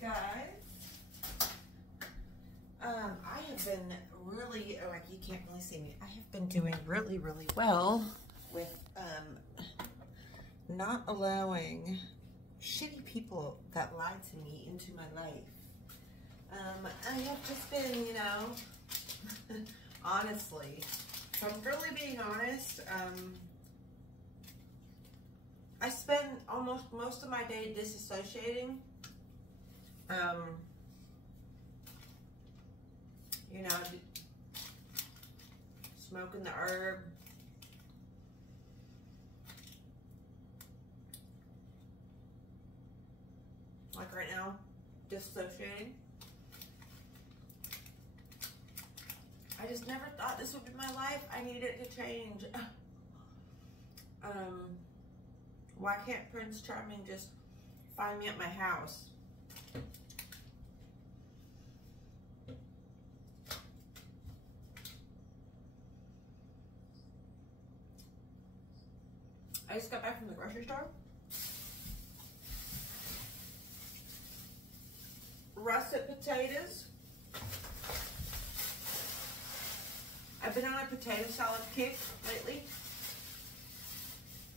guys. I have been really, like you can't really see me, I have been doing really, really well with not allowing shitty people that lied to me into my life. I have just been, you know, honestly, if I'm really being honest, I spend almost most of my day disassociating. You know, smoking the herb. Like right now, disassociating. I just never thought this would be my life. I needed it to change. Why can't Prince Charming just find me at my house? I just got back from the grocery store. Russet potatoes. I've been on a potato salad kick lately.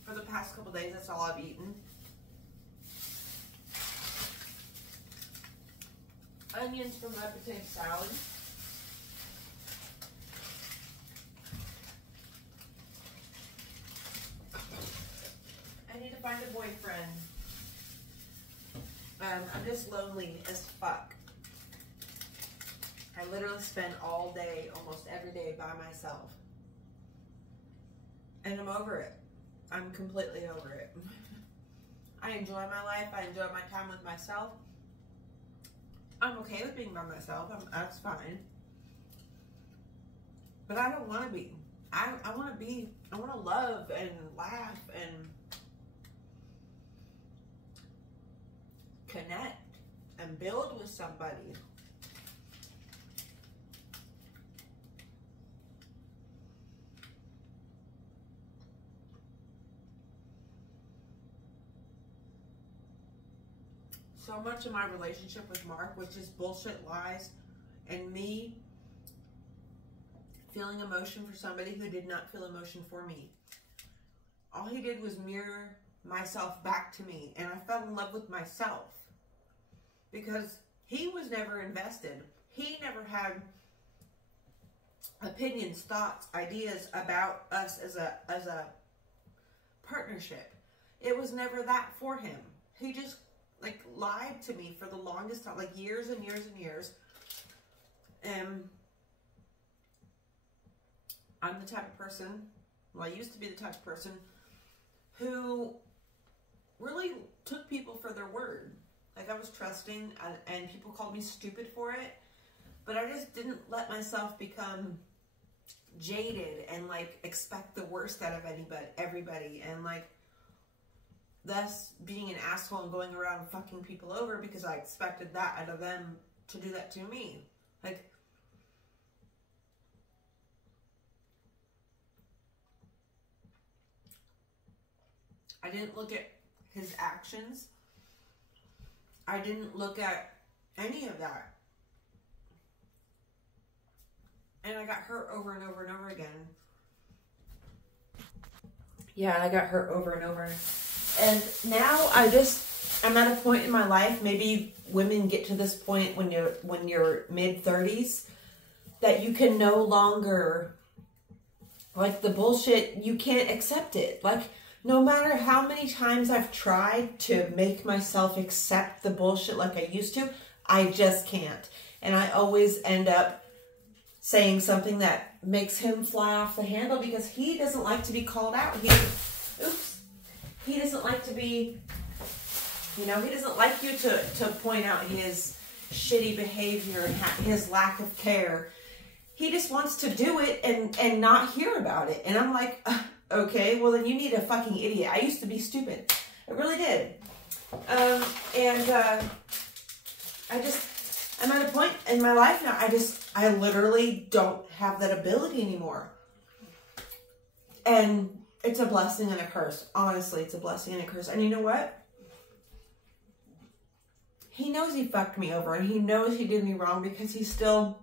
For the past couple days, that's all I've eaten. Onions for my potato salad. I need to find a boyfriend. I'm just lonely as fuck. I literally spend all day, almost every day by myself. And I'm over it. I'm completely over it. I enjoy my life. I enjoy my time with myself. I'm okay with being by myself. That's fine. But I don't want to be. I want to love and laugh and connect and build with somebody. So much of my relationship with Mark was just bullshit lies and me feeling emotion for somebody who did not feel emotion for me. All he did was mirror myself back to me, and I fell in love with myself because he was never invested. He never had opinions, thoughts, ideas about us as a partnership. It was never that for him. He just like lied to me for the longest time, like years and years and years. And I'm the type of person, well, I used to be the type of person who really took people for their word. Like I was trusting, and people called me stupid for it, but I just didn't let myself become jaded and like expect the worst out of everybody, and like thus being an asshole and going around fucking people over because I expected that out of them to do that to me. Like, I didn't look at his actions. I didn't look at any of that. And I got hurt over and over and over again. Yeah, I got hurt over and over. And now I'm at a point in my life, maybe women get to this point when you're mid-30s, that you can no longer, like the bullshit, you can't accept it. Like, no matter how many times I've tried to make myself accept the bullshit like I used to, I just can't. And I always end up saying something that makes him fly off the handle because he doesn't like to be called out. He doesn't like to be, you know, he doesn't like you to point out his shitty behavior and his lack of care. He just wants to do it and not hear about it. And I'm like, okay, well then you need a fucking idiot. I used to be stupid. I really did. I'm at a point in my life now, I literally don't have that ability anymore. And it's a blessing and a curse. Honestly, it's a blessing and a curse. And you know what? he knows he fucked me over, and he knows he did me wrong, because he still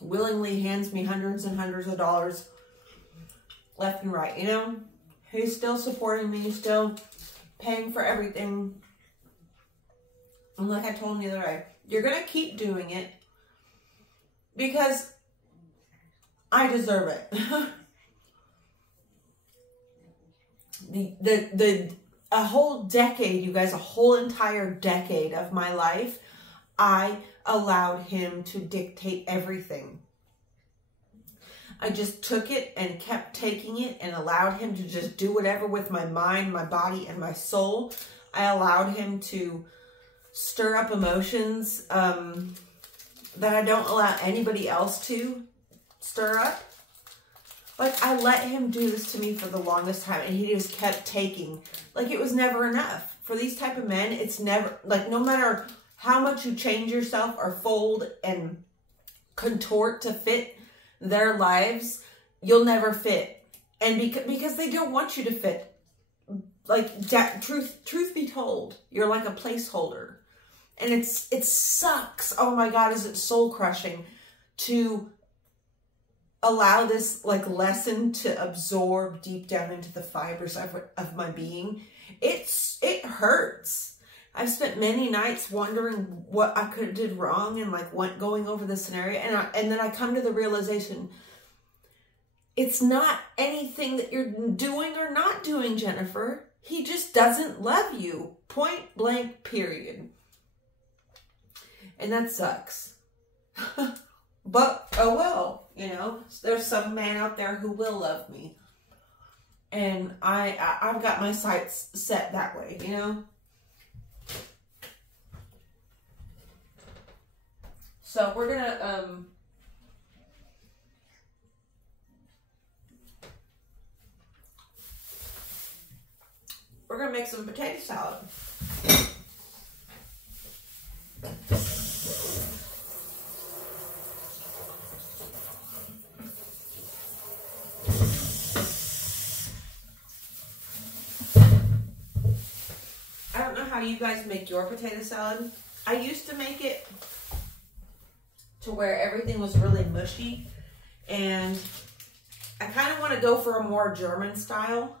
willingly hands me hundreds and hundreds of dollars left and right, you know? He's still supporting me, still paying for everything. And like I told him the other day, you're going to keep doing it because I deserve it. A whole decade, you guys, a whole entire decade of my life, I allowed him to dictate everything. I just took it and kept taking it and allowed him to just do whatever with my mind, my body, and my soul. I allowed him to stir up emotions that I don't allow anybody else to stir up. Like, I let him do this to me for the longest time, and he just kept taking. Like, it was never enough. For these type of men, it's never, like, no matter how much you change yourself or fold and contort to fit their lives, you'll never fit. And because they don't want you to fit. Like, that, truth be told, you're like a placeholder. And it sucks. Oh my God, is it soul crushing to allow this like lesson to absorb deep down into the fibers of my being. It hurts. I've spent many nights wondering what I could have did wrong and like going over the scenario. And then I come to the realization, it's not anything that you're doing or not doing, Jennifer. He just doesn't love you. Point blank, period. And that sucks. But, oh well, you know, there's some man out there who will love me. And I've got my sights set that way, you know. So we're gonna make some potato salad. I don't know how you guys make your potato salad. I used to make it to where everything was really mushy, and I kind of want to go for a more German style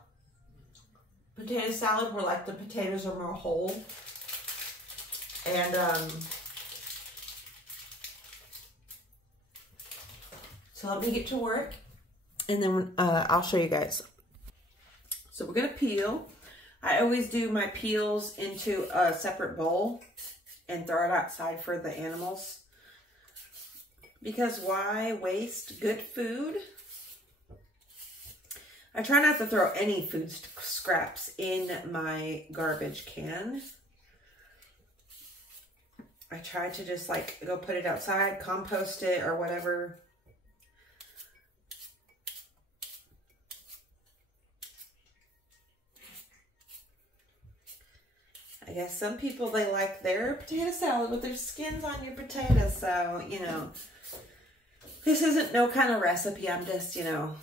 potato salad where like the potatoes are more whole. And so let me get to work, and then I'll show you guys. So we're gonna peel. I always do my peels into a separate bowl and throw it outside for the animals. Because why waste good food? I try not to throw any food scraps in my garbage can. I try to just like go put it outside, compost it or whatever. I guess some people, they like their potato salad with their skins on your potatoes. So, you know, this isn't no kind of recipe. I'm just, you know,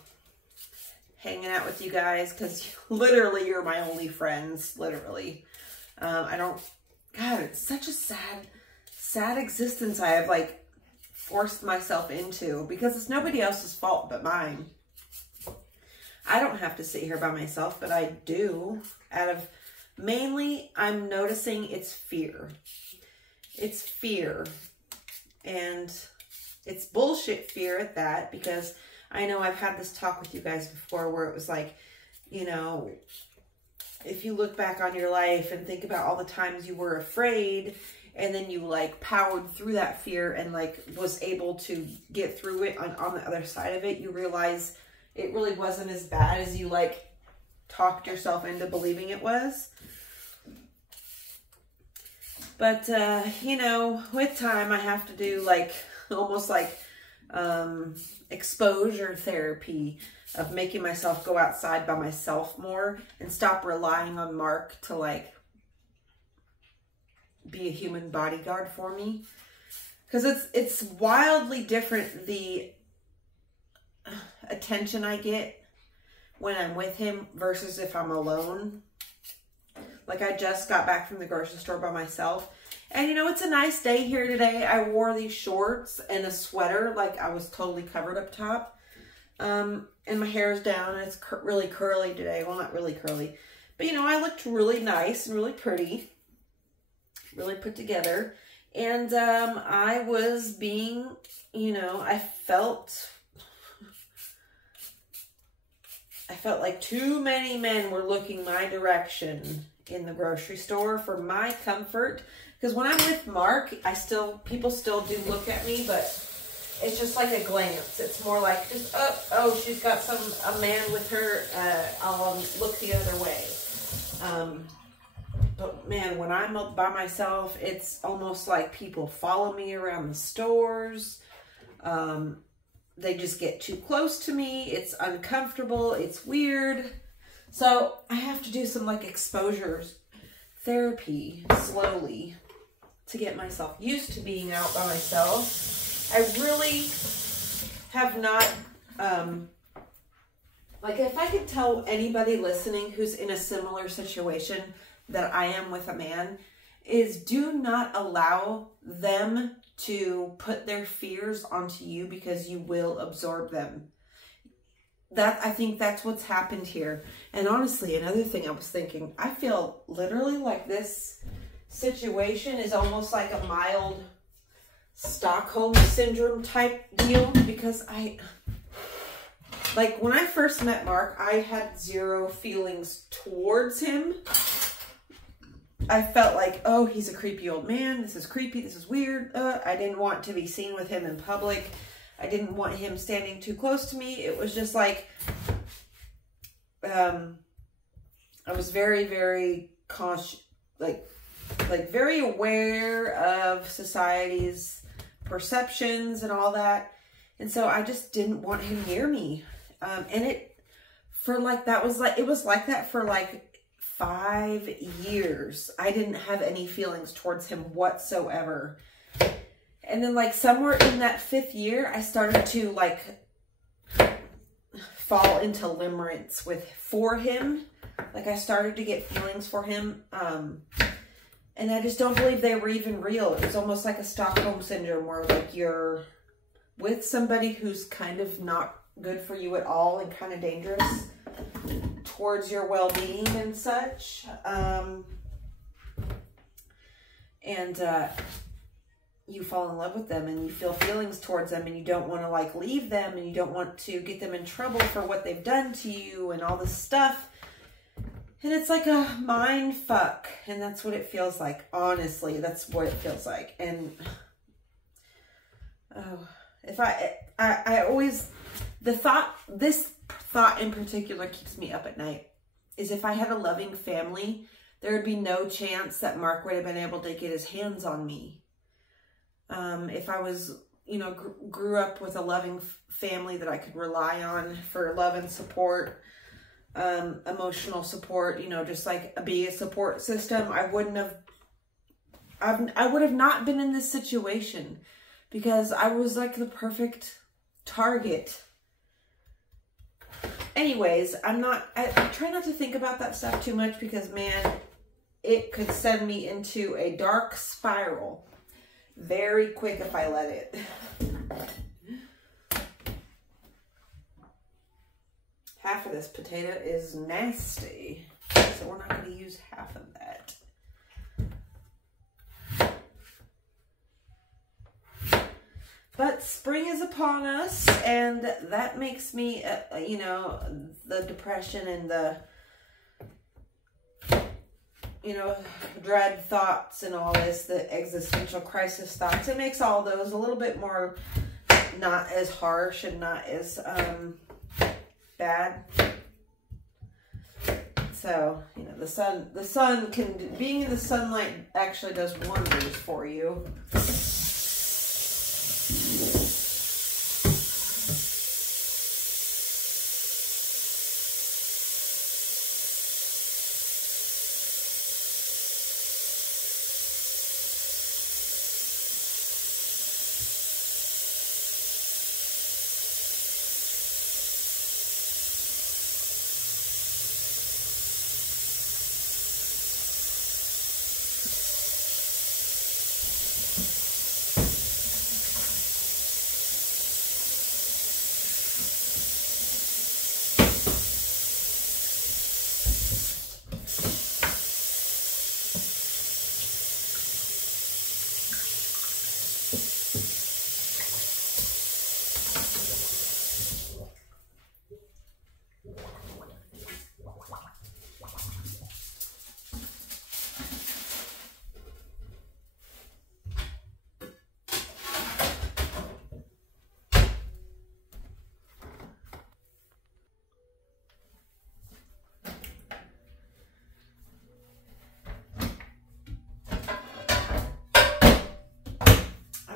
hanging out with you guys because literally you're my only friends. Literally. God, it's such a sad existence I have like forced myself into because it's nobody else's fault but mine. I don't have to sit here by myself, but I do. Mainly, I'm noticing it's fear. It's fear. And it's bullshit fear at that, because I know I've had this talk with you guys before where it was like, you know, if you look back on your life and think about all the times you were afraid and then you like powered through that fear and like was able to get through it on the other side of it, you realize it really wasn't as bad as you like talked yourself into believing it was. But, you know, with time, I have to do like, almost like, exposure therapy of making myself go outside by myself more and stop relying on Mark to like be a human bodyguard for me. Cause it's wildly different, the attention I get when I'm with him versus if I'm alone. Like I just got back from the grocery store by myself And you know, it's a nice day here today. I wore these shorts and a sweater, like I was totally covered up top. And my hair is down and it's really curly today. Well, not really curly, but you know, I looked really nice and really pretty, really put together. And I was being, you know, I felt like too many men were looking my direction in the grocery store for my comfort. Because when I'm with Mark, people still do look at me, but it's just like a glance. It's more like just, oh, she's got a man with her. I'll look the other way. But man, when I'm by myself, it's almost like people follow me around the stores. They just get too close to me. It's uncomfortable. It's weird. So I have to do some like exposure therapy slowly to get myself used to being out by myself. I really have not, like if I could tell anybody listening who's in a similar situation that I am with a man, is do not allow them to put their fears onto you, because you will absorb them. I think that's what's happened here. And honestly, another thing I was thinking, I feel literally like this situation is almost like a mild Stockholm syndrome type deal, because like when I first met Mark, I had zero feelings towards him. I felt like, oh, he's a creepy old man. This is creepy. This is weird. I didn't want to be seen with him in public. I didn't want him standing too close to me. It was just like, I was very, very cautious, like very aware of society's perceptions and all that. And so I just didn't want him near me. And it was like that for like 5 years. I didn't have any feelings towards him whatsoever. And then like somewhere in that 5th year, I started to like fall into limerence for him. Like I started to get feelings for him. And I just don't believe they were even real. It was almost like a Stockholm syndrome, where like you're with somebody who's kind of not good for you at all and kind of dangerous towards your well-being and such. You fall in love with them and you feel feelings towards them, and you don't want to like leave them, and you don't want to get them in trouble for what they've done to you and all this stuff. And it's like a mind fuck. And that's what it feels like. Honestly, that's what it feels like. And if I always, this thought in particular keeps me up at night, is if I had a loving family, there would be no chance that Mark would have been able to get his hands on me. If I was, you know, grew up with a loving family that I could rely on for love and support, emotional support, you know, just like be a support system, I would have not been in this situation, because I was like the perfect target. Anyways, I try not to think about that stuff too much, because man, it could send me into a dark spiral very quick if I let it. Half of this potato is nasty, so we're not going to use half of that. But spring is upon us, and that makes me, you know, the depression and the, you know, dread thoughts and all this, the existential crisis thoughts, it makes all those a little bit more not as harsh and not as bad. So, you know, the sun can, being in the sunlight actually does wonders for you.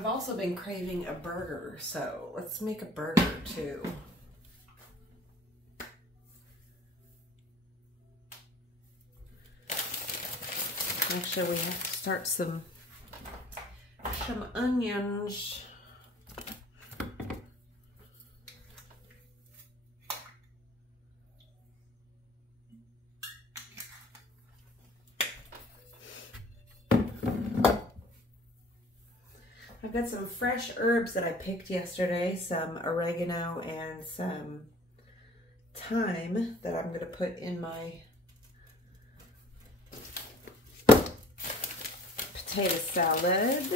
I've also been craving a burger, so let's make a burger too. Actually, we have to start some onions. I've got some fresh herbs that I picked yesterday, some oregano and some thyme that I'm going to put in my potato salad.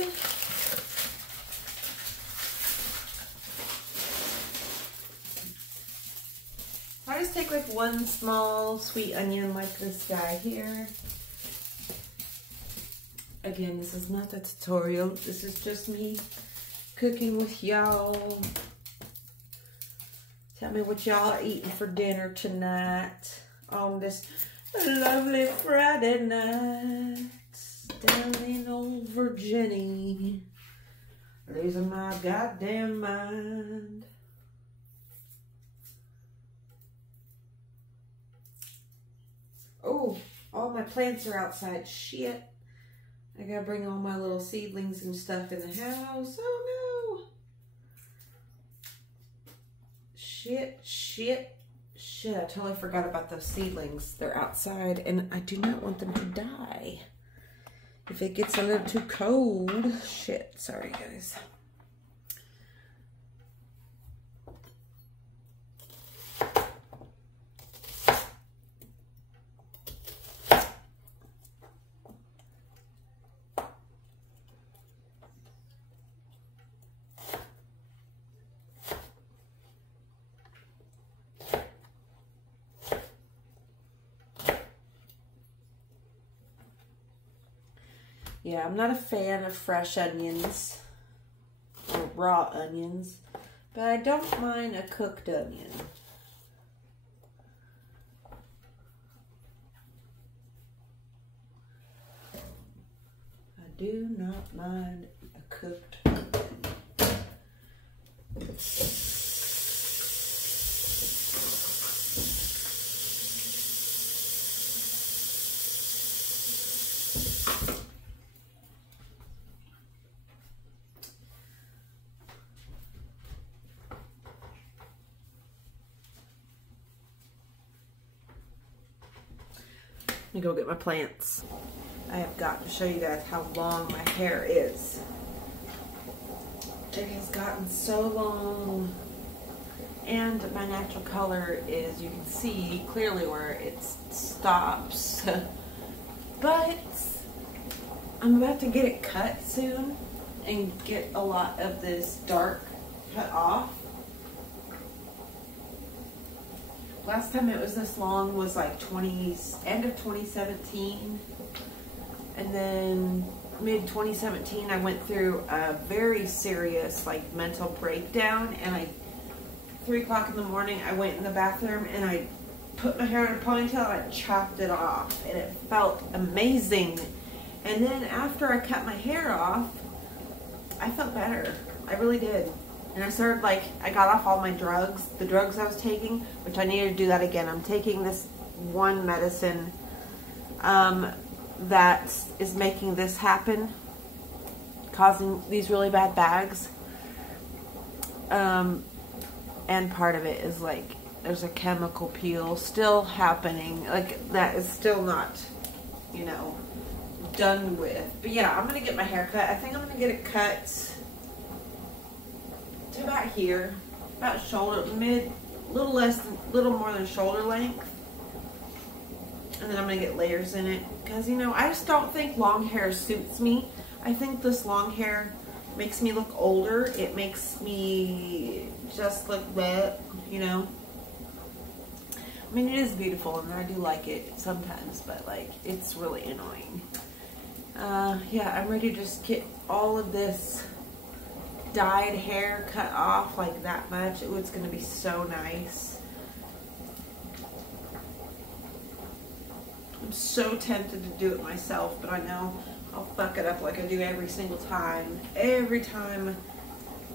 I just take like one small sweet onion like this guy here. Again, this is not a tutorial. This is just me cooking with y'all. Tell me what y'all are eating for dinner tonight on this lovely Friday night down in old Virginia. Losing my goddamn mind. Oh, all my plants are outside. Shit. I gotta bring all my little seedlings and stuff in the house. Oh no. Shit. I totally forgot about those seedlings. They're outside and I do not want them to die. If it gets a little too cold. Shit, sorry guys. Yeah, I'm not a fan of fresh onions or raw onions, but I don't mind a cooked onion. I do not mind a cooked onion. Let me go get my plants. I have got to show you guys how long my hair is. It has gotten so long. And my natural color is, you can see clearly where it stops. But I'm about to get it cut soon and get a lot of this dark cut off. Last time it was this long was like end of 2017. And then mid 2017 I went through a very serious like mental breakdown, and 3 o'clock in the morning I went in the bathroom and I put my hair in a ponytail and I chopped it off, and it felt amazing. And then after I cut my hair off, I felt better. I really did. And I started I got off all my drugs, the drugs I was taking, which I needed to do that again. I'm taking this one medicine that is making this happen, causing these really bad bags. And part of it is there's a chemical peel still happening. That is still not, done with. But yeah, I'm going to get my hair cut. I think I'm going to get it cut to about here, about shoulder, little more than shoulder length. And then I'm going to get layers in it. Because, I just don't think long hair suits me. I think this long hair makes me look older. It makes me just look wet, I mean, it is beautiful and I do like it sometimes, but it's really annoying. Yeah, I'm ready to just get all of this dyed hair cut off like that much. Ooh, it's going to be so nice. I'm so tempted to do it myself, but I know I'll fuck it up like I do every single time. Every time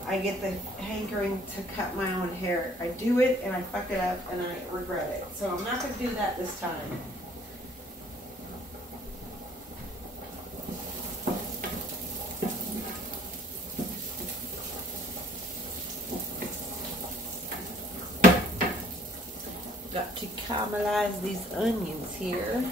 I get the hankering to cut my own hair, I do it and I fuck it up and I regret it. So I'm not going to do that this time. Got to caramelize these onions here.